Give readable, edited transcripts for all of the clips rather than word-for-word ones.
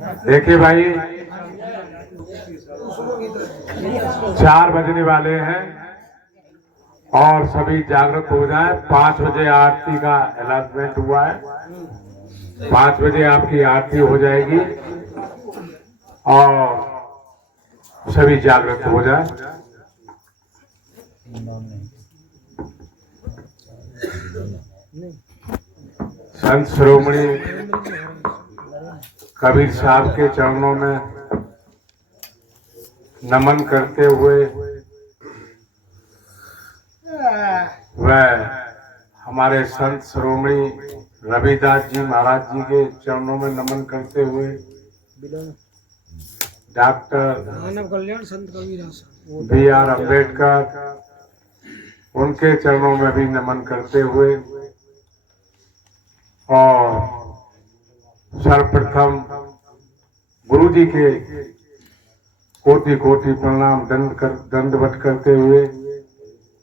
देखिए भाई 4 बजने वाले हैं और सभी जागृत हो जाए। 5 बजे आरती का अनाउंसमेंट हुआ है। 5 बजे आपकी आरती हो जाएगी और सभी जागृत हो जाए। संत शिरोमणि कबीर साहब के चरणों में नमन करते हुए वह हमारे संत शिरोमणि रविदास जी महाराज जी के चरणों में नमन करते हुए डॉक्टर मानव कल्याण संत कबीर B.R. अम्बेडकर उनके चरणों में भी नमन करते हुए और सर्वप्रथम गुरु जी के कोटि कोटि प्रणाम दंडवत करते हुए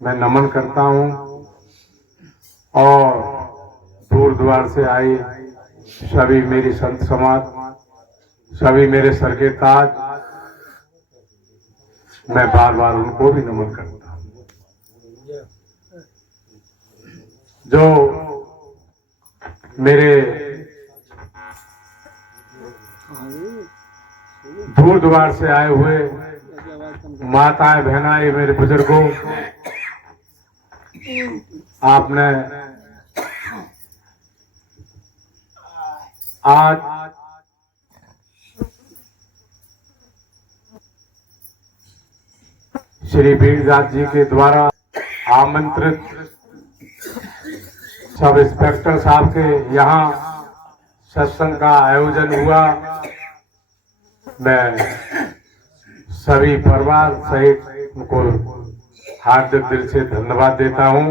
मैं नमन करता हूँ और दूर द्वार से आए सभी मेरी संत समाज, सभी मेरे सर के ताज, मैं बार बार उनको भी नमन करता हूँ। जो मेरे दूर द्वार से आए हुए माताएं बहनाएं मेरे बुजुर्गों, आपने आज श्री वीरदास जी के द्वारा आमंत्रित सब इंस्पेक्टर साहब के यहाँ सत्संग का आयोजन हुआ। मैं सभी परिवार सहित उनको हार्दिक दिल से धन्यवाद देता हूँ।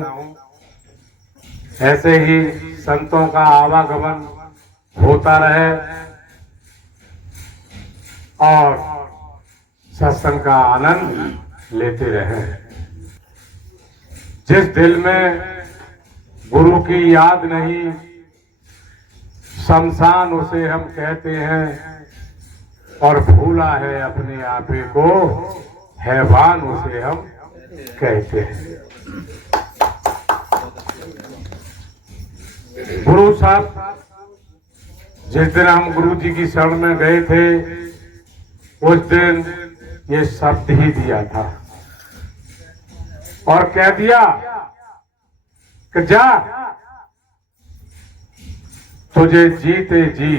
ऐसे ही संतों का आवागमन होता रहे और सत्संग का आनंद लेते रहे। जिस दिल में गुरु की याद नहीं, शमशान उसे हम कहते हैं, और भूला है अपने आपे को, हैवान उसे हम कहते हैं। गुरु साहब जिस दिन हम गुरु जी की शरण में गए थे उस दिन ये शब्द ही दिया था और कह दिया कि जा, तुझे जीते जी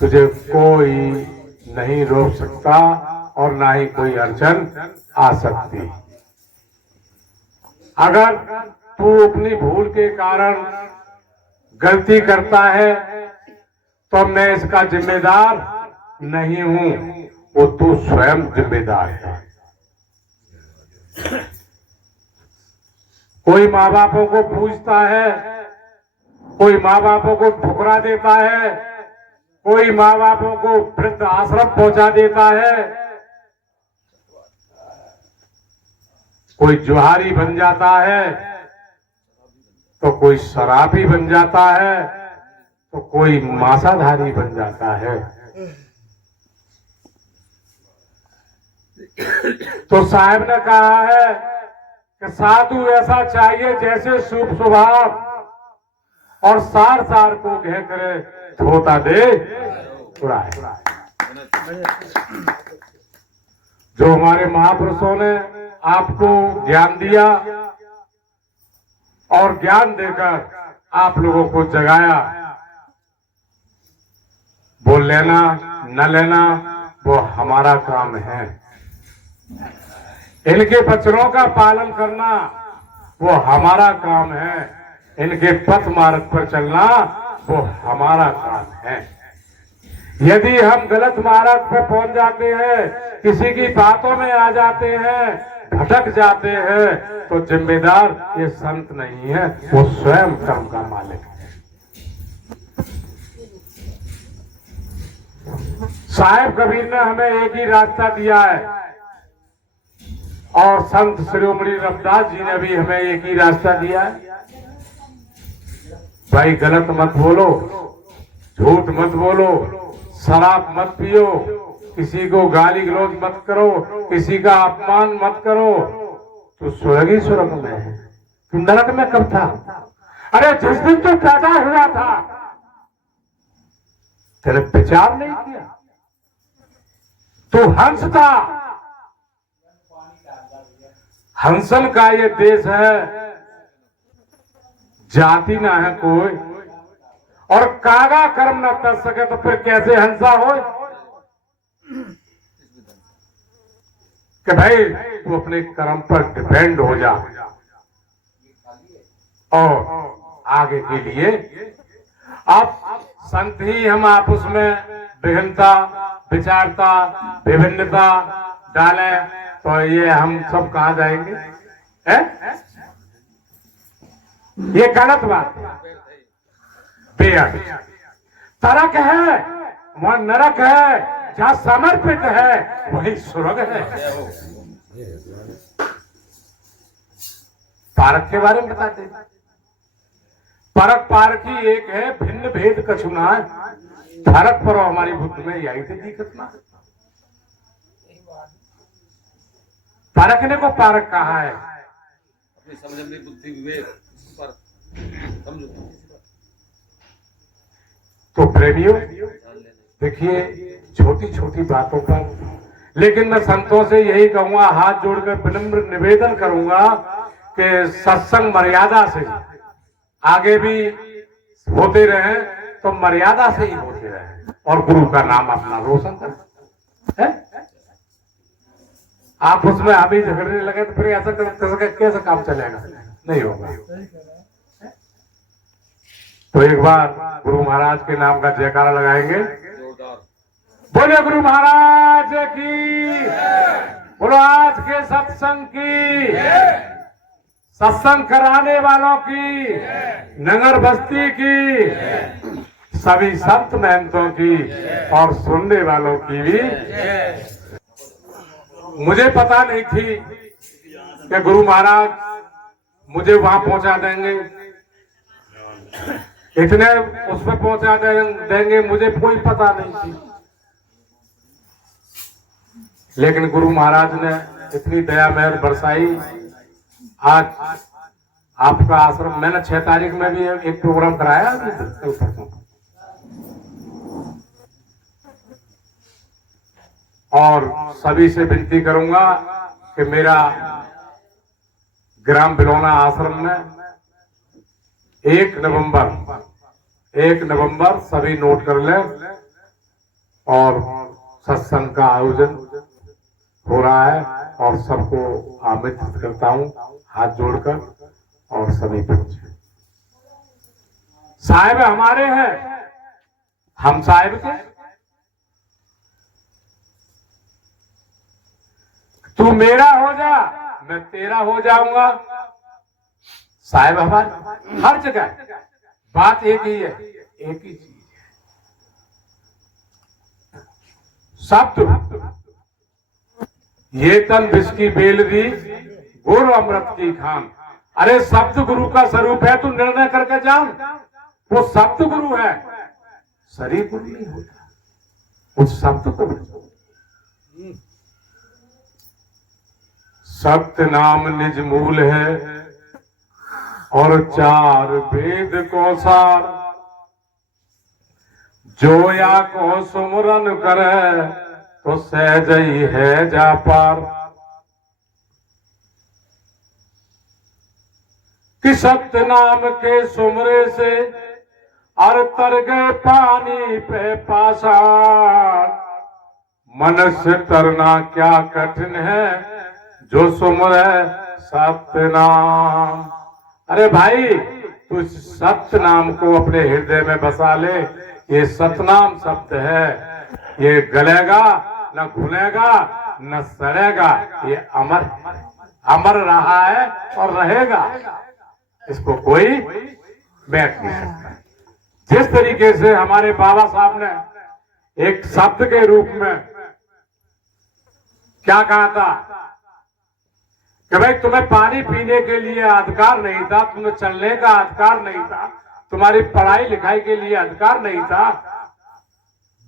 तुझे कोई नहीं रोक सकता और ना ही कोई अड़चन आ सकती। अगर तू अपनी भूल के कारण गलती करता है तो मैं इसका जिम्मेदार नहीं हूं, वो तू स्वयं जिम्मेदार है। कोई माँ बापों को पूछता है, कोई माँ बापों को ठुकरा देता है, कोई माँ बापों को वृद्ध आश्रम पहुंचा देता है, कोई जुहारी बन जाता है तो कोई शराबी बन जाता है तो कोई मांसाधारी बन जाता है। तो साहब ने कहा है कि साधु ऐसा चाहिए जैसे शुभ स्वभाव और सार सार को घेर करे धोता दे उड़ाए। जो हमारे महापुरुषों ने आपको ज्ञान दिया और ज्ञान देकर आप लोगों को जगाया, वो लेना न लेना वो हमारा काम है। इनके वचनों का पालन करना वो हमारा काम है। इनके पथ मार्ग पर चलना वो हमारा काम है। यदि हम गलत मार्ग पर पहुंच जाते हैं, किसी की बातों में आ जाते हैं, भटक जाते हैं, तो जिम्मेदार ये संत नहीं है, वो स्वयं कर्म का मालिक है। साहेब कबीर ने हमें एक ही रास्ता दिया है और संत शिरोमणि रविदास जी ने भी हमें एक ही रास्ता दिया है। भाई गलत मत बोलो, झूठ मत बोलो, शराब मत पियो, किसी को गाली गलौज मत करो, किसी का अपमान मत करो। तो स्वर्ग ही स्वर्ग में है, तू नरक में कब था? अरे जिस दिन तो पैदा हुआ था तेरे विचार नहीं किया। तू हंस था, हंसन का ये देश है, जाति ना है कोई, और कागा कर्म न कर सके तो फिर कैसे हंसा हो? कि भाई तू अपने कर्म पर डिपेंड हो जा और आगे के लिए अब संत ही हम आपस में विभिन्नता विचारता विभिन्नता डालें तो ये हम सब कहाँ जाएंगे? है ये गलत बात है। बेअद तरक है वहां नरक है, जहां समर्पित है वही स्वर्ग है। पारक के बारे में बताते हैं। परक पारकी एक है, भिन्न भेद कछुना है, फर्क पर हमारी बुद्ध में यही थे दिक्कत ना। परखने को पारक कहा है, अपनी समझ में बुद्धि विवेक पर समझो। तो प्रेमियों देखिए छोटी छोटी बातों पर, लेकिन मैं संतों से यही कहूंगा, हाथ जोड़कर विनम्र निवेदन करूंगा कि सत्संग मर्यादा से आगे भी होते रहे, तो मर्यादा से ही होते रहे और गुरु का नाम अपना रोशन करें। आप उसमें अभी झगड़ने लगे तो फिर ऐसा कैसे काम चलेगा? नहीं होगा। तो एक बार गुरु महाराज के नाम का जयकारा लगाएंगे। बोले गुरु महाराज की, बोलो आज के सत्संग की, सत्संग कराने वालों की, नगर बस्ती की, सभी संत महंतों की और सुनने वालों की भी। मुझे पता नहीं थी कि गुरु महाराज मुझे वहां पहुंचा देंगे, इतने उसमें पहुंचा देंगे, मुझे कोई पता नहीं थी। लेकिन गुरु महाराज ने इतनी दया मेहर बरसाई। आज आपका आश्रम, मैंने 6 तारीख में भी एक प्रोग्राम कराया, और सभी से विनती करूंगा कि मेरा ग्राम बिलौना आश्रम में 1 नवंबर सभी नोट कर ले, और सत्संग का आयोजन हो रहा है और सबको आमंत्रित करता हूं हाथ जोड़कर, और सभी पहुंचे। साहिब हमारे हैं, हम साहिब के। तू मेरा हो जा, मैं तेरा हो जाऊंगा। साहिब हमारे हर जगह, बात एक ही है, एक ही चीज है, शब्द। ये तन विष की बेल दी, गुरु अमृत की खान। अरे शब्द गुरु का स्वरूप है, तू निर्णय करके जान, वो शब्द गुरु है, शरीर गुरु नहीं होता, उस शब्द को। सत्य नाम निज मूल है और 4 वेद को सार, जो या को सुमरन करे तो सहज ही है जा पार। कि सत्य नाम के सुमरे से और तर गए पानी पे पाषाण, मन से तरना क्या कठिन है जो सुमरे सत्य नाम। अरे भाई तू सत्य नाम को अपने हृदय में बसा ले। ये सतनाम शब्द है, ये गलेगा न घुलेगा न सड़ेगा, ये अमर रहा है और रहेगा, इसको कोई बैठ नहीं सकता। जिस तरीके से हमारे बाबा साहब ने एक शब्द के रूप में क्या कहा था कि भाई तुम्हें पानी पीने के लिए अधिकार नहीं था, तुम्हें चलने का अधिकार नहीं था, तुम्हारी पढ़ाई लिखाई के लिए अधिकार नहीं था,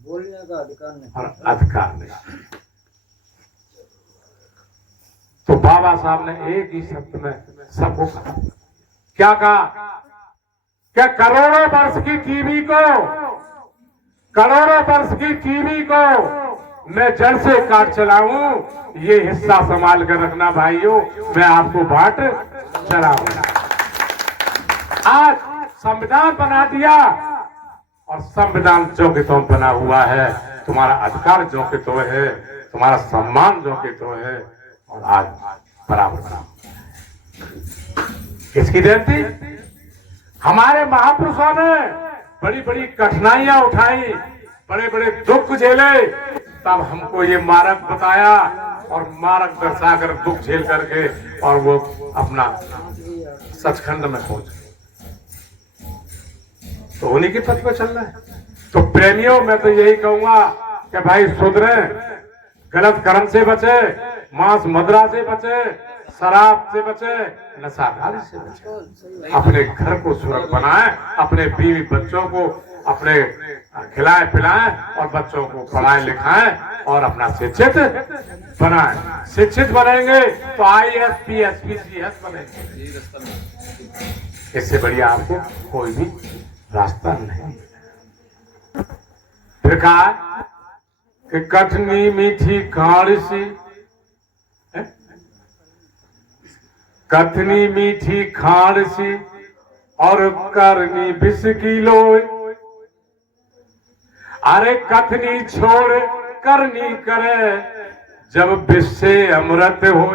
बोलने का अधिकार नहीं और अधिकार नहीं। तो बाबा साहब ने एक ही शब्द में सबको कहा, क्या कहा? क्या करोड़ों वर्ष की टीवी को, करोड़ों वर्ष की टीवी को मैं जड़ से काट चलाऊं, ये हिस्सा संभाल कर रखना भाइयों, मैं आपको बाट चलाऊंगा। आज संविधान बना दिया और संविधान जो कि तुम बना हुआ है, तुम्हारा अधिकार जो कि तो है, तुम्हारा सम्मान जो कि तो है, और आज बराबर बना। किसकी देन थी? हमारे महापुरुषों ने बड़ी बड़ी कठिनाइयां उठाई, बड़े बड़े दुख झेले, तब हमको ये मार्ग बताया और मार्ग दर्शाकर दुख झेल करके और वो अपना सचखंड में पहुंच गए। तो उन्हीं के पथ पर चलना है। तो प्रेमियों, मैं तो यही कहूंगा कि भाई सुधरे, गलत कर्म से बचे, मांस मदिरा से बचे, शराब से बचे, नशाखारी से बचे, अपने घर को सुरक्षित बनाएं, अपने बीवी बच्चों को अपने खिलाएं पिलाएं और बच्चों को पढ़ाएं लिखाएं और अपना शिक्षित बनाएं। शिक्षित बनेंगे तो IAS PS PCS बनेंगे। यही रास्ता नहीं। इससे बढ़िया आपको कोई भी रास्ता नहीं। फिर कहा कि कठनी मीठी खाड़सी, कथनी मीठी खाड़सी और करनी बिस की लोय। अरे कथनी छोड़ करनी करे, जब बिस से अमृत हो।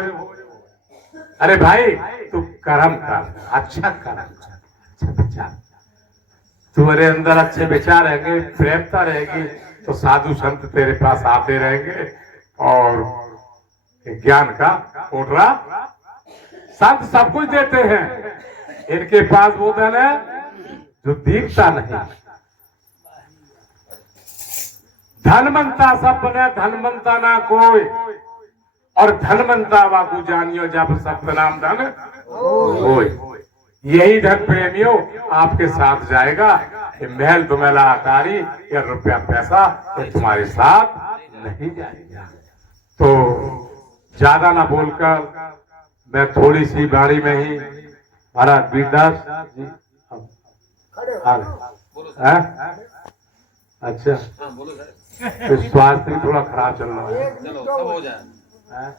अरे भाई तू कर्म कर, अच्छा कर्म कर, अच्छा विचार, तुम्हारे अंदर अच्छे विचार रहेंगे, प्रेमता रहेगी, तो साधु संत तेरे पास आते रहेंगे और ज्ञान का कोटरा। संत सब कुछ देते हैं, इनके पास वो धन है जो दिखता नहीं। धनवंता सब बने, धनवंता ना कोई, और धनवंता बाबू जानियो जब सब नाम धन होय। यही धन प्रेमियों आपके साथ जाएगा। ये महल दुमेला आकारी या रुपया पैसा ये तुम्हारे साथ नहीं जाएगा। तो ज्यादा ना बोलकर मैं थोड़ी सी बारी में ही महाराज वीरदास जी बोलो सर। अच्छा, हाँ बोलो सर। तो स्वास्थ्य थोड़ा खराब चल रहा है। चलो सब हो जाए।